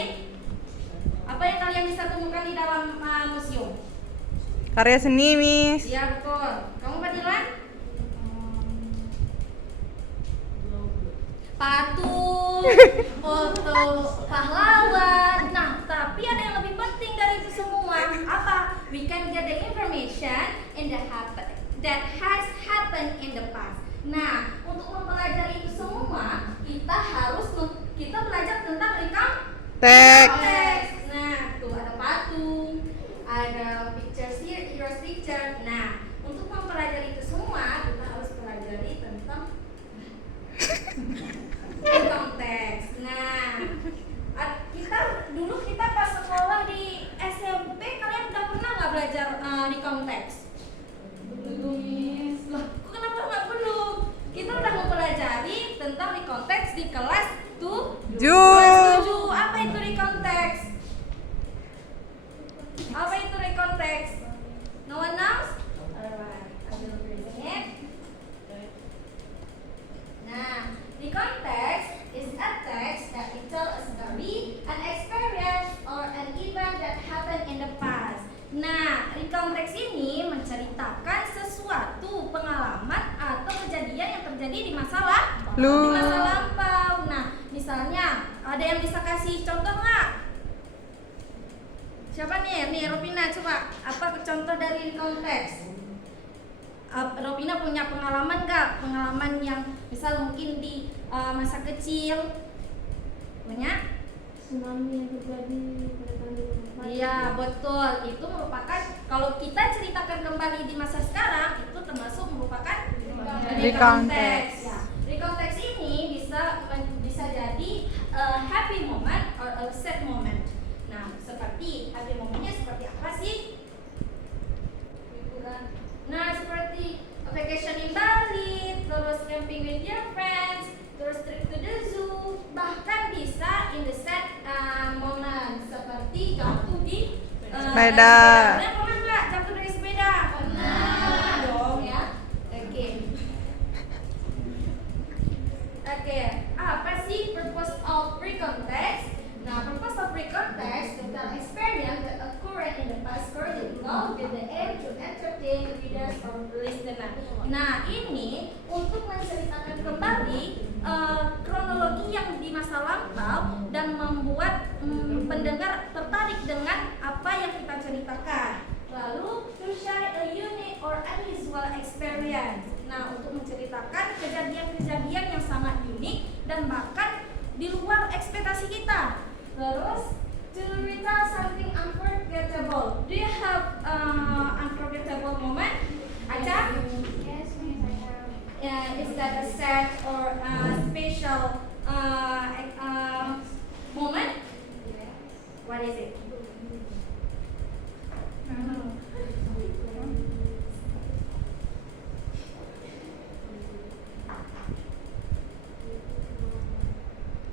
lain? Apa yang kalian bisa temukan di dalam museum? Karya seni, Miss. Iya betul. Kamu Fadilan? Patung, foto pahlawan. Nah, tapi ada yang lebih penting dari itu semua. Apa? We can get the information that has happened in the past. Nah, untuk mempelajari itu semua, kita belajar tentang Teks. Nah, tuh ada patung, ada pictures here, here's picture. Nah, untuk mempelajari itu semua, kita harus pelajari tentang konteks. Nah, kita pas sekolah di SMP, kalian udah pernah nggak belajar di konteks? Belum, Miss. Lah, kok kenapa nggak belum? Kita udah mempelajari tentang di konteks di kelas 7. Apa itu di konteks? Apa itu di konteks? No one knows? Alright, I will present it. Nah, the context is a text that it tells a story, an experience, or an event that happened in the past. Nah, di konteks ini menceritakan sesuatu pengalaman atau kejadian yang terjadi di masa lampau. Nah, misalnya ada yang bisa kasih contoh nggak? Siapa nih? Nih, Ropina, coba apa contoh dari konteks? Ropina punya pengalaman nggak? Pengalaman yang misal mungkin di masa kecil punya? Tsunami yang terjadi pada tahun 2004. Iya betul, itu merupakan kalau kita ceritakan kembali di masa sekarang itu termasuk merupakan Di konteks. Ya. Di konteks ini bisa jadi a happy moment or a sad moment. Nah, seperti happy momennya seperti apa sih? Liburan. Nah, seperti a vacation in Bali, terus camping with your friends, terus trip to the zoo, bahkan bisa in the sad moment seperti jatuh di Sepeda. Kalian pernah nggak jatuh dari sepeda? Pernah dong ya. Oke. Apa sih purpose of pre-context? Nah, purpose of pre-context tentang experience that occurred in the past curriculum with the aim to entertain readers or listener. Nah, ini untuk menceritakan kembali kronologi yang di masa lampau dan membuat pendengar tertarik dengan apa yang kita ceritakan. Lalu to share a unique or unusual experience. Nah, untuk menceritakan kejadian-kejadian yang sangat unik dan bahkan di luar ekspektasi kita. Terus to retell something unforgettable. Do you have unforgettable moment? Aca? Yes, Miss, I have. Is that a sad or a special moment? Yes. What is it?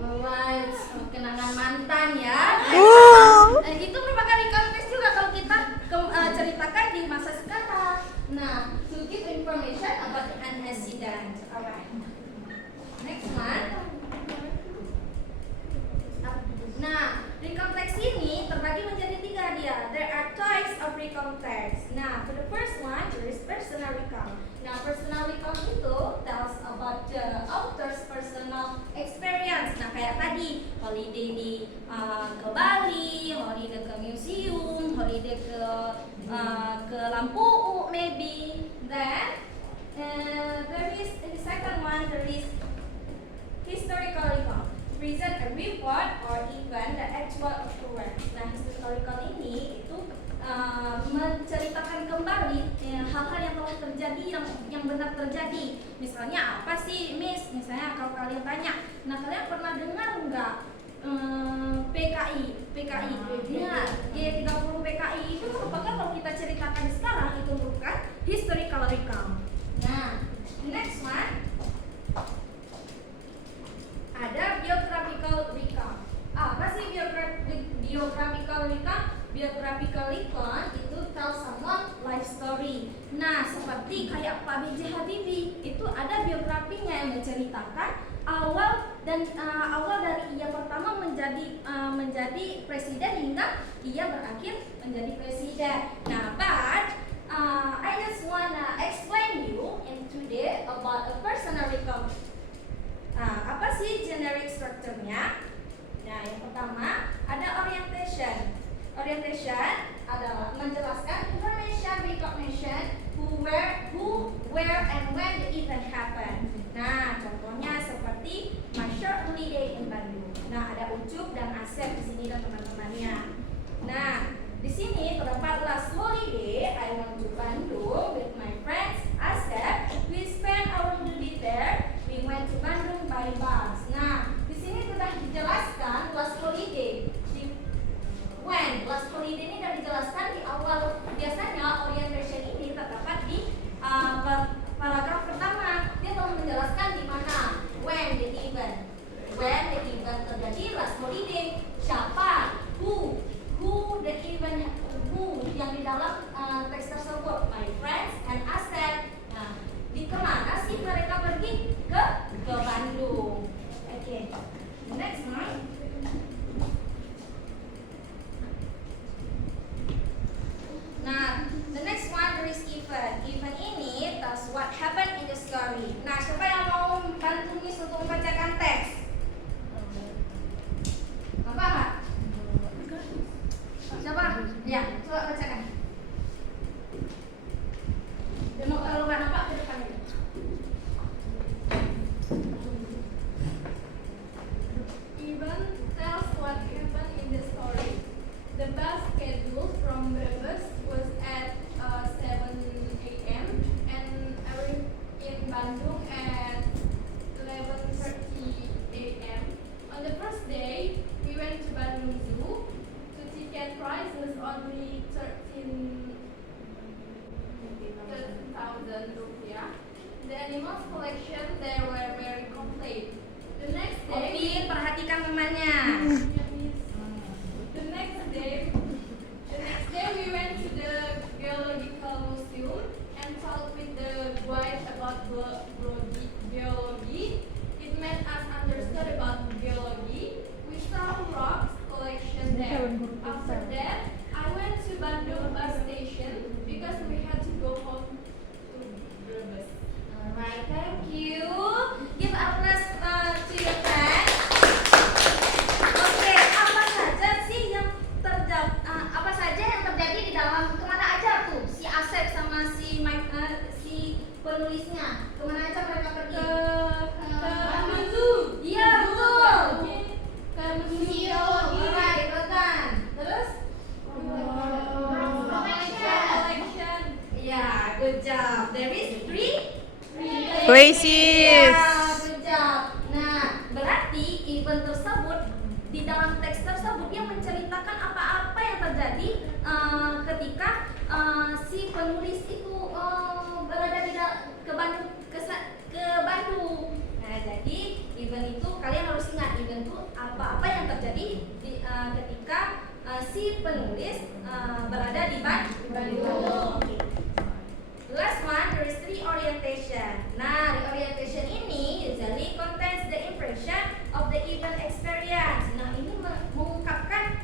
Alright, kenangan mantan ya. Itu merupakan konteks juga kalau kita ceritakan di masa sekarang. Nah, to give information about an accident. Alright. Next one. Nah, recontext ini terbagi menjadi 3 dia. There are types of recontext. Nah, for the first one, there is personal recount. Nah, personal recount itu tells about the author's personal experience. Nah, kayak tadi, holiday ke Bali, holiday ke museum, holiday ke Lampu maybe. Then there is in the second one there is historical recount. Present a report or even the actual occurrence. Nah, historical recount ini itu menceritakan kembali hal-hal yang telah terjadi, yang benar terjadi. Misalnya apa sih, Miss? Misalnya kalau kalian tanya, nah kalian pernah dengar nggak PKI? Ya, G30 PKI itu merupakan kalau kita ceritakan sekarang itu merupakan historical recount. Nah, next one ada biographical recount. Apa sih biographical recount? Biographical recount itu tell someone life story. Nah, seperti kayak Pak B.J. Habibie, itu ada biografinya yang menceritakan awal dan awal dari ia pertama menjadi presiden hingga ia berakhir menjadi presiden. Nah, but I just wanna explain you in today about a personal recount. Apa sih generic structure-nya? Nah, yang pertama ada orientation. Orientation adalah menjelaskan information, recognition, who, where, and when the event happen. Nah, contohnya seperti my short holiday in Bandung. Nah, ada Ucup dan Asep di sini dan teman-temannya. Nah, di sini terdapat last holiday I went to Bandung with my friends Asep. We spent our holiday there. We went to Bandung by bus. Nah, di sini sudah dijelaskan last holiday. When last holiday ini sudah dijelaskan di awal. Biasanya orientation ini terdapat di paragraf pertama. Dia telah menjelaskan di mana when the event terjadi last holiday, siapa, who the event, who yang di dalam teks tersebut, my friends and Asep. Nah, di kemana sih mereka pergi? Ke Bandung. Okay. Next one. Nah, the next one there is event. Event ini tells what happened in the story. Nah, siapa yang mau bantu Miss untuk membacakan teks? Apa enggak? Siapa? Ya, coba bacakan. Demo kalau nggak nampak ke depan ini. Event tells what happened in the story. The bus schedule from Brebes was at 7 a.m. and arrived in Bandung at 11:30 a.m. On the first day, we went to Bandung Zoo. The ticket price was only 13,000 rupiah. The animals collection there were very complete. The next day, Opi, perhatikan temannya. The next day we went to the geological museum and talked with the guide about geology. It made us understand about geology. We saw rocks collection there. After that, I went to Bandung bus station because we had to go home to Brebes. Alright, thank you. Give applause to your friend. Oke, apa saja yang terjadi di dalam, kemana aja tuh si Asep sama si penulisnya, kemana aja mereka pergi? Bandung Zoo. Iya, betul. Ke museum. Alright, rekan. Terus? Collection. Ya, good job. There is three Places. Ya, good job. Nah, berarti event tersebut, di dalam teks tersebut dia menceritakan apa-apa yang terjadi ketika si penulis itu berada ke Bandung. Nah, jadi event itu kalian harus ingat, event itu apa-apa yang terjadi ketika si penulis berada di Bandung. Last one, there is reorientation. Nah, reorientation ini usually contains the impression of the event experience. Nah, ini mengungkapkan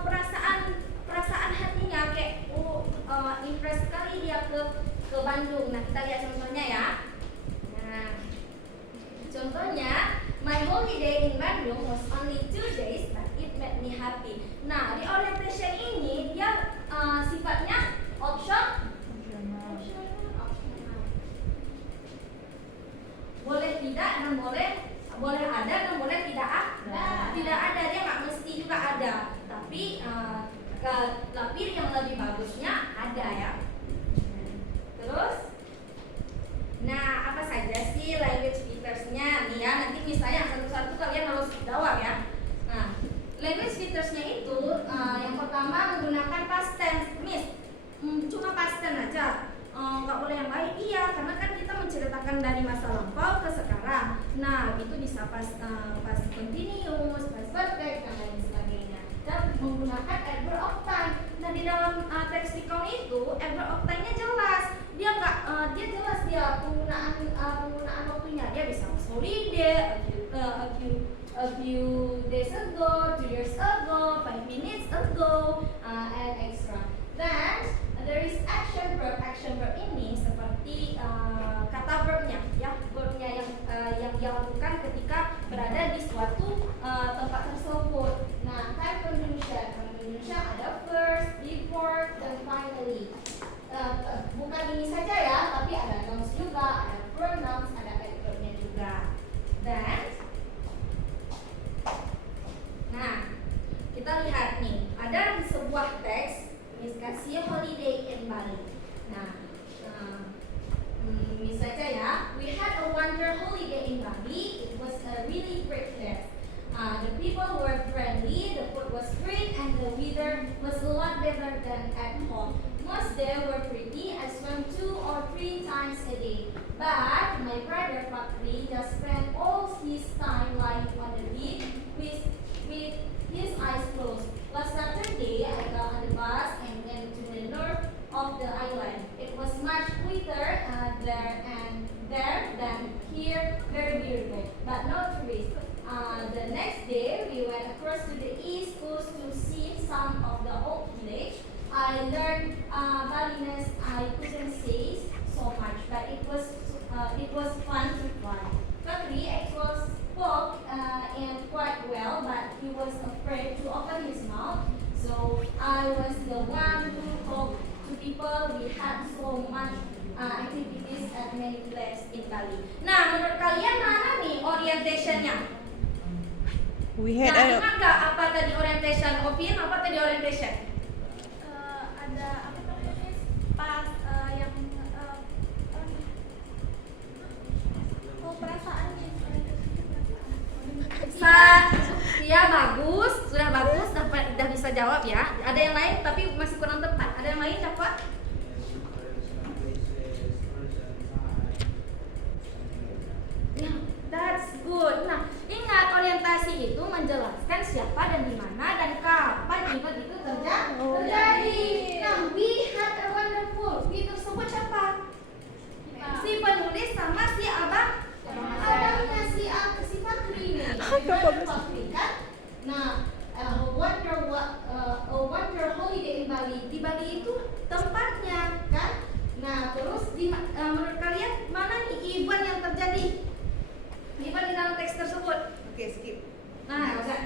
perasaan hatinya, kayak impress sekali dia ke Bandung. Nah, kita lihat contohnya ya. Nah, contohnya, my holiday in Bandung was only 2 days, but it made me happy. Nah, reorientation ini dia sifatnya optional. Boleh tidak dan boleh ada dan boleh tidak ada. Tidak ada, dia nggak mesti juga ada. Tapi yang lebih bagusnya ada ya. Terus, nah apa saja sih language features-nya? Nih ya, nanti misalnya satu-satu kalian harus jawab ya. Nah, language features-nya itu yang pertama menggunakan past tense. Miss, cuma past tense aja. Nggak boleh yang lain. Iya, karena kan kita menceritakan dari masa lampau ke sekarang. Nah, itu bisa past continuous, past perfect dan lain sebagainya. Dan menggunakan adverb of time. Nah, di dalam teks recount itu adverb of time-nya jelas. Dia jelas dia penggunaan waktunya. Dia bisa holiday, a few days ago, 2 years ago, 5 minutes ago, and extra. Then there is action verb. Action verb ini seperti kata verbnya, ya, verbnya yang dia lakukan ketika berada di suatu tempat tersebut. Nah, time conjunction. Conjunction ada first, before, dan finally. Bukan ini saja ya, tapi ada nouns juga, ada pronouns, ada adverbnya juga. Dan, nah, kita lihat nih, ada di sebuah teks, Miss kasih holiday in Bali. Nah, Miss saja ya, we had a wonder holiday in Bali. It was a really great place. The people were friendly, the food was great, and the weather was a lot better than at home. Most days were pretty. I swam 2 or 3 times a day. But my brother Fakri just spent all his time lying on the beach with his eyes closed. Last Saturday, I got on the bus and went to the north of the island. It was much wetter there than here, very beautiful, but no tourists. The next day, we went across to the east coast to see some of the old village. I learned Balinese. I couldn't say so much, but it was fun to fly. Fakri actually spoke and quite well, but he was afraid to open his mouth. So I was the one who talked to people. We had so much activities at many places in Bali. Nah, menurut kalian mana nih orientationnya? We had Nah, a ingat nggak apa tadi orientation? Opin, apa tadi orientation? Ada apa namanya pas yang perasaannya Ya bagus, sudah bagus, udah bisa jawab ya. Ada yang lain tapi masih kurang tepat. Ada yang lain apa? Nah, that's good. Nah, ingat orientasi itu menjelaskan siapa dan di mana dan kapan event itu terjadi. Nah, we had a wonderful. We tersebut siapa? Si penulis sama si abang. Abangnya si Fakri ini. Fakri kan? Nah, a wonder holiday in Bali. Di Bali itu tempatnya kan? Nah, terus menurut kalian mana nih event yang terjadi? Event di dalam teks tersebut. Oke, skip. Nah, oke.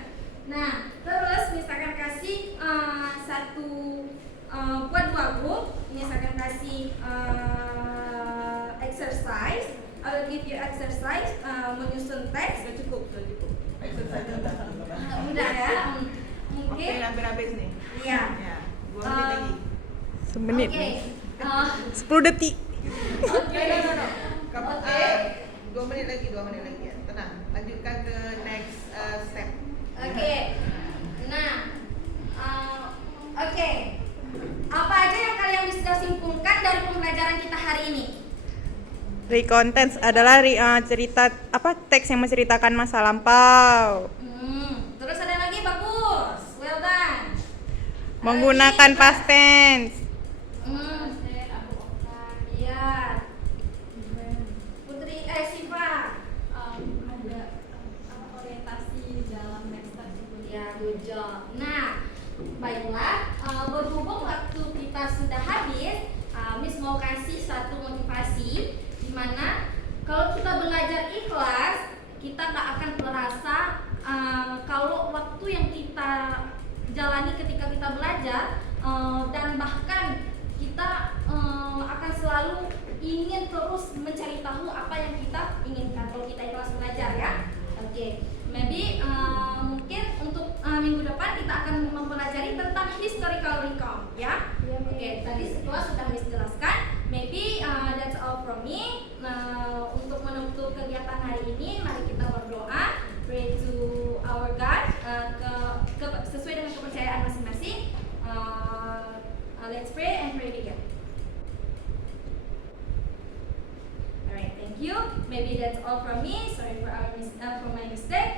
Nah, terus misalkan kasih satu buat 2 grup, misalkan kasih exercise. I will give you exercise menyusun teks. Sudah cukup. Exercise Mudah ya. Oke, Mungkin. hampir habis nih. Iya. Ya, 2 menit lagi. semenit Oke. nih. 10 detik. Oke. Kamu Oke. 2 menit lagi ya. Tenang. Lanjutkan ke next step. Oke. Nah, oke. Apa aja yang kalian bisa simpulkan dari pembelajaran kita hari ini? Recontents adalah cerita teks yang menceritakan masa lampau. Terus ada lagi bagus. Well done. Menggunakan past tense. Iya. Putri Siva. ada orientasi dalam next tersebut. Ya, good job. Nah, baiklah, berhubung waktu kita sudah habis, Miss mau kasih satu motivasi di mana kalau kita belajar ikhlas, kita gak akan merasa kalau waktu yang kita jalani ketika kita belajar dan bahkan kita akan selalu ingin terus mencari tahu apa yang kita inginkan kalau kita ikhlas belajar ya. Oke, maybe mungkin untuk minggu depan kita akan mempelajari tentang historical recount ya. Oke, tadi setelah sudah Miss jelaskan, maybe that's all from me. Untuk menutup kegiatan hari ini, mari kita berdoa, pray to our God, sesuai dengan kepercayaan masing-masing. Let's pray and pray together. Alright, thank you. Maybe that's all from me. Sorry for my mistake.